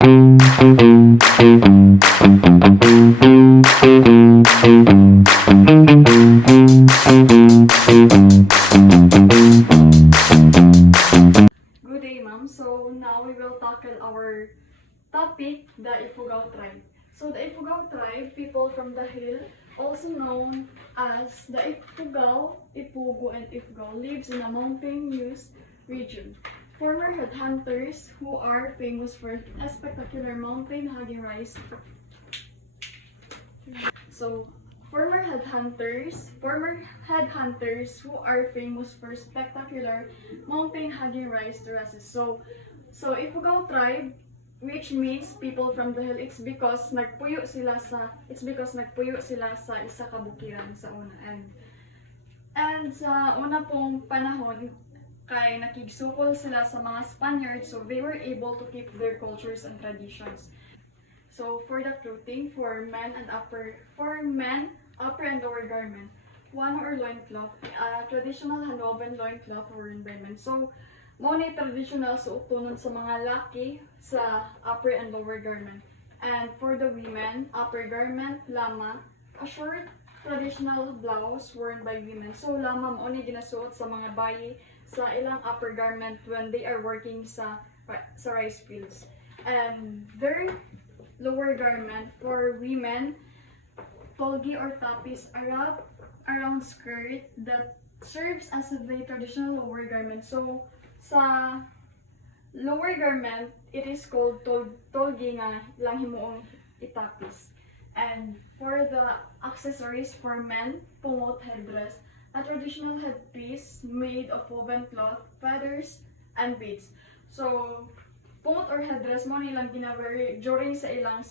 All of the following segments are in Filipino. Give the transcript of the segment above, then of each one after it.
Good day, ma'am. So now we will tackle our topic, the Ifugao tribe. So the Ifugao tribe, people from the hill, also known as the Ifugao, Ipugo, and Ifugao, lives in a mountainous region. Former headhunters who are famous for a spectacular mountain hugging rise. So former headhunters who are famous for spectacular mountain hugging rice terraces. So Ifugao tribe, which means people from the hill, it's because nagpuyo sila sa isa ka bukiran sa una, and sa una pong panahon kay nakigsukol sila sa mga Spaniards, so they were able to keep their cultures and traditions. So for the clothing, for men, upper and lower garment, one or loincloth, traditional Hanovan loincloth worn by men. So mo ni traditional suotonon sa mga laki sa upper and lower garment. And for the women, upper garment, lama, a short traditional blouse worn by women. So lama mo ni ginasuot sa mga bayi sa ilang upper garment when they are working sa rice fields. And their lower garment for women, tolgi or tapis, a wrap around skirt that serves as the traditional lower garment. So sa lower garment, it is called tolgi nga lang himuong itapis. And for the accessories for men, pungot headdress, a traditional headpiece made of woven cloth, feathers, and beads. So pungot or headdress mo nilang ginawari during sa ilang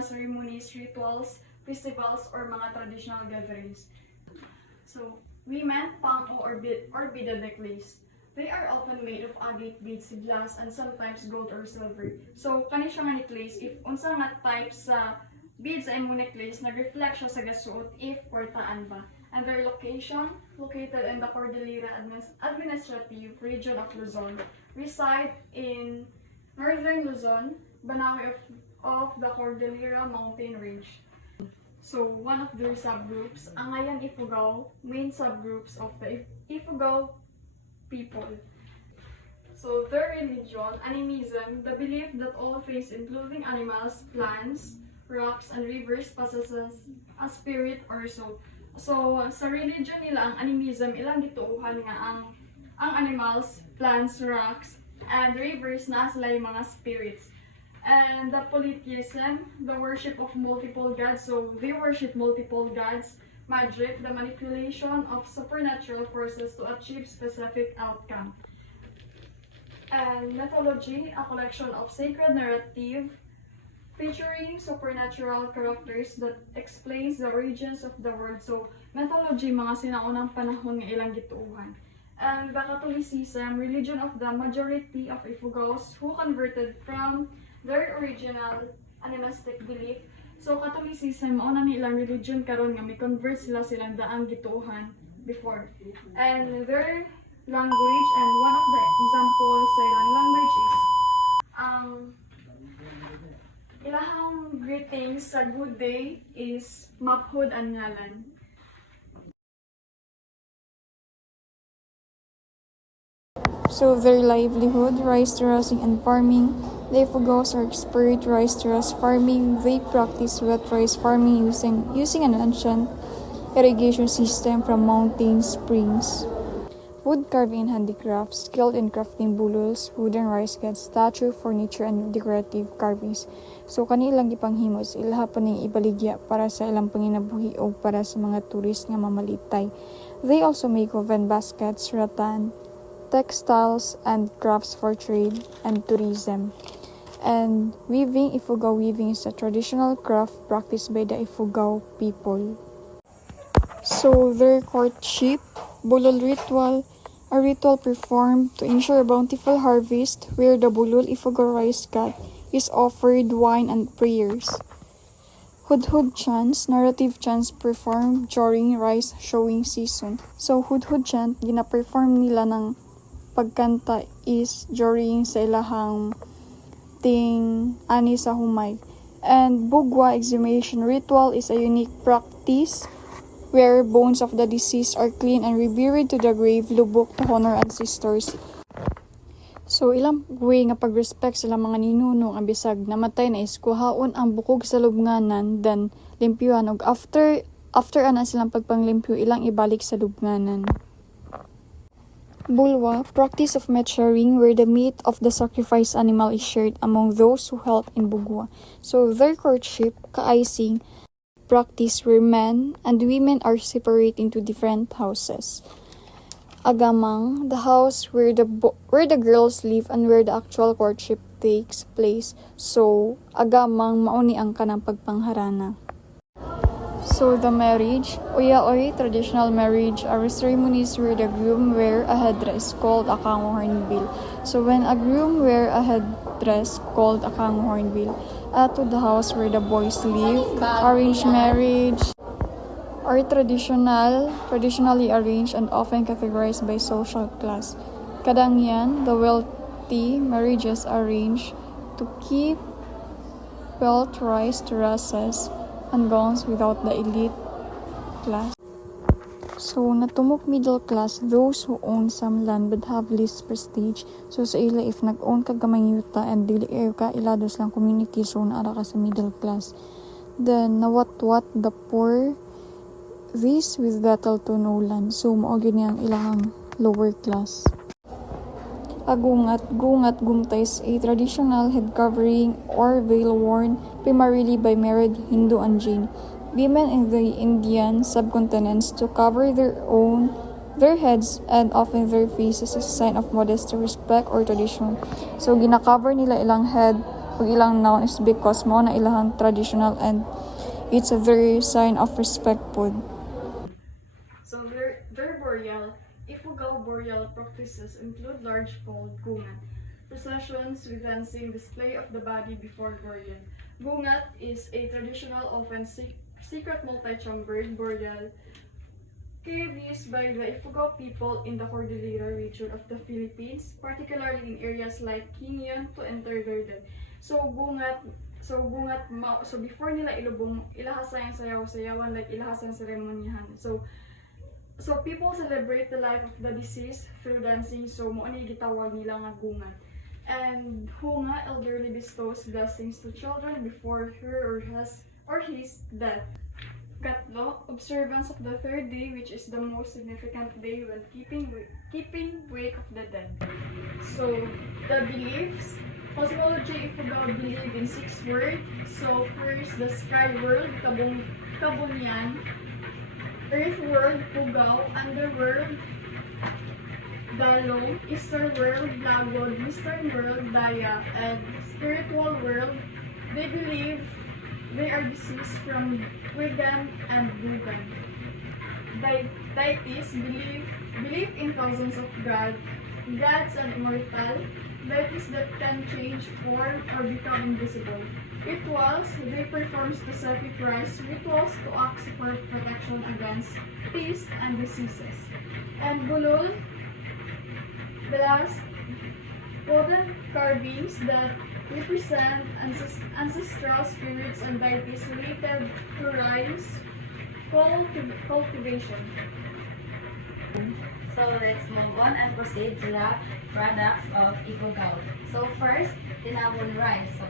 ceremonies, rituals, festivals, or mga traditional gatherings. So women, pango or beaded necklace. They are often made of agate beads, glass, and sometimes gold or silver. So kani siya nga necklace, if unsa nga type sa beads ay mo necklace, nag-reflect siya sa gasuot if portaan ba. And their location, located in the Cordillera Administrative Region of Luzon, reside in northern Luzon, Banawe of the Cordillera Mountain Range. So one of their subgroups, Angayan Ifugao, main subgroups of the Ifugao people. So their religion, animism, the belief that all things including animals, plants, rocks, and rivers possesses a spirit or soul. So sa religion nila, ang animism, ilang gituuhan nga ang animals, plants, rocks, and rivers na sila yung mga spirits. And the polytheism, the worship of multiple gods. So they worship multiple gods, magic, the manipulation of supernatural forces to achieve specific outcome. And mythology, a collection of sacred narrative featuring supernatural characters that explains the origins of the world. So mythology, mga sinaunang panahon nga ilang gituuhan. And the Catholicism, religion of the majority of Ifugaos who converted from their original animistic belief. So Catholicism, mao na nilang religion karon nga may convert silang daang gituuhan before. And their language, and one of the examples sa ilang language is ilahang greetings sa good day is maphod ang ngalan. So their livelihood, rice terracing and farming. The Ifugaos are expert rice terrace farming. They practice wet rice farming using an ancient irrigation system from mountain springs. Wood carving and handicrafts, skilled in crafting bululs, wooden rice gads, statue, furniture, and decorative carvings. So kanilang ipanghimos, ilaha pa ning ibaligya para sa ilang panginabuhi o para sa mga turist nga mamalitay. They also make woven baskets, rattan, textiles, and crafts for trade and tourism. And weaving, Ifugao weaving is a traditional craft practiced by the Ifugao people. So their courtship, bulol ritual, a ritual performed to ensure a bountiful harvest where the bulol Ifugao rice god is offered wine and prayers. Hudhud chants, narrative chants performed during rice showing season. So hudhud chant, gina-perform nila ng pagkanta is during sa ilahang pagdating ani sa humay. And bugwa exhumation ritual is a unique practice where bones of the deceased are cleaned and reburied to the grave, lubok to honor ancestors. So ilang way nga pag-respect sila mga ninunong ang bisag namatay na is kuhaon ang bukog sa lubnganan then limpyuhan og after ana silang pagpanglimpyo ilang ibalik sa lubnganan. Bulwa, practice of meat sharing where the meat of the sacrificed animal is shared among those who help in bugwa. So their courtship, ka-icing, practice where men and women are separate into different houses. Agamang, the house where the girls live and where the actual courtship takes place. So agamang mauni ang kanang pagpangharana. So the marriage, uyaoy, traditional marriage are ceremonies where the groom wear a headdress called a kango hornbill. So when a groom wear a headdress called a kango hornbill, to the house where the boys live, arranged marriage are traditionally arranged and often categorized by social class. Kadangyan, the wealthy marriages arranged to keep wealth rise to terraces and gowns without the elite class. So, natumok middle class, those who own some land but have least prestige. So, sa ila, if nag-own ka gamay yuta and dili ka ilados lang community, so naara ka sa middle class. Then, nawat-wat the poor, this with little to no land. So, maogin niyang ilahang lower class. Agungat gumtay is a traditional head covering or veil worn primarily by married Hindu and Jain women in the Indian subcontinents to cover their heads and often their faces as a sign of modesty, respect, or tradition. So gina-cover nila ilang head ug ilang noun is because mo na ilang traditional and it's a very sign of respect pod. So their burial, Ifugao burial practices include large called gungat, processions with dancing, display of the body before burial. Gungat is a traditional, often secret multi-chambered burial cave used by the Ifugao people in the Cordillera region of the Philippines, particularly in areas like Quinion, to enter their dead. So before nila ilubong, ilahasay ang sayaw-sayawan, like ilahasay ang seremonyahan. So people celebrate the life of the deceased through dancing, so mo ani gitawag nila nga gungat. And hunga elderly bestows blessings to children before her or his death. Katlo, observance of the third day, which is the most significant day when keeping wake of the dead. So the beliefs, cosmology Ifugao believe in 6 words. So first, the sky world, kabunyan, earth world, Pugao, underworld, Dalong, eastern world, Lagod, western world, Daya, and spiritual world. They believe they are deceased from Wigan and Bugan. Deities believe in thousands of gods and immortal, deities that can change form or become invisible. Rituals, they perform specific rites, rituals to act for protection against pests and diseases. And bulul, the last, wooden carvings that represent ancestral spirits and deities related to rice cultivation. So let's move on and proceed to the products of Ifugao. So first, tinawon rice. So,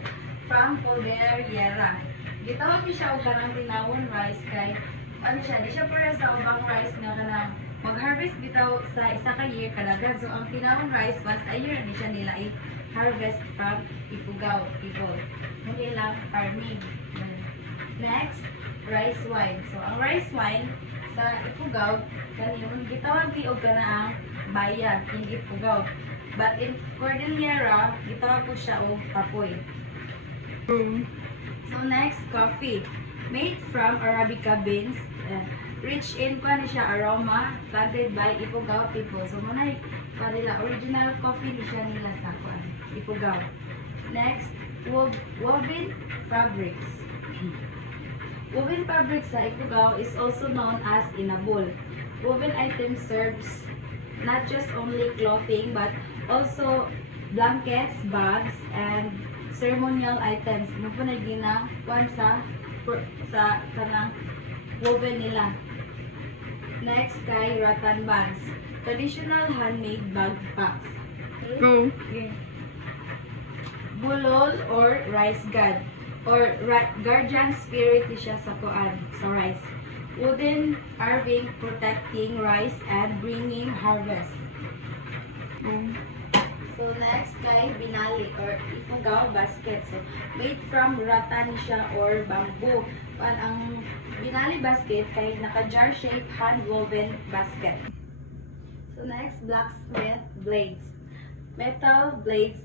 from Cordillera. Gitawag ni siya og kanang tinawon rice kay ano siya, di siya para sa ubang rice nga kanang mag-harvest bitaw sa isa ka year kadaghan. So ang tinawon rice once a year ni siya nila i-harvest from Ifugao people. Hindi lang farming. Next, rice wine. So ang rice wine sa Ifugao kaniyong gitawag ti og kana ang bayag in Ifugao. But in Cordillera, gitawag ko siya og kapoy. So next, coffee. Made from Arabica beans, rich in aroma, planted by Ifugao people. So muna kanila original coffee ni siya nila sa Ifugao. Next, woven fabrics. Woven fabrics sa Ifugao is also known as inabul. Woven item serves not just only clothing but also blankets, bags, and ceremonial items. Mo po na ginawan sa kanang woven nila. Next kay rattan bags. Traditional handmade backpacks. Go. Okay. Bulol or rice god or guardian spirit di siya sa kuan sa rice. Wooden carving protecting rice and bringing harvest. So next kay binali or ifugaw basket. So made from rattan siya or bamboo. Ang binali basket kay naka-jar shape hand woven basket. So next, blacksmith blades. Metal blades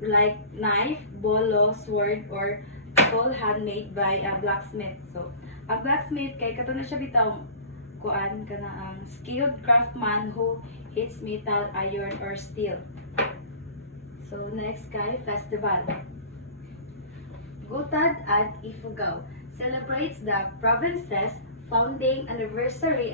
like knife, bolo, sword, or tool handmade by a blacksmith. So a blacksmith kay kato na siya bitaw kuan kana ang skilled craftsman who hits metal, iron, or steel. So next kay festival. Gutad at Ifugao celebrates the province's founding anniversary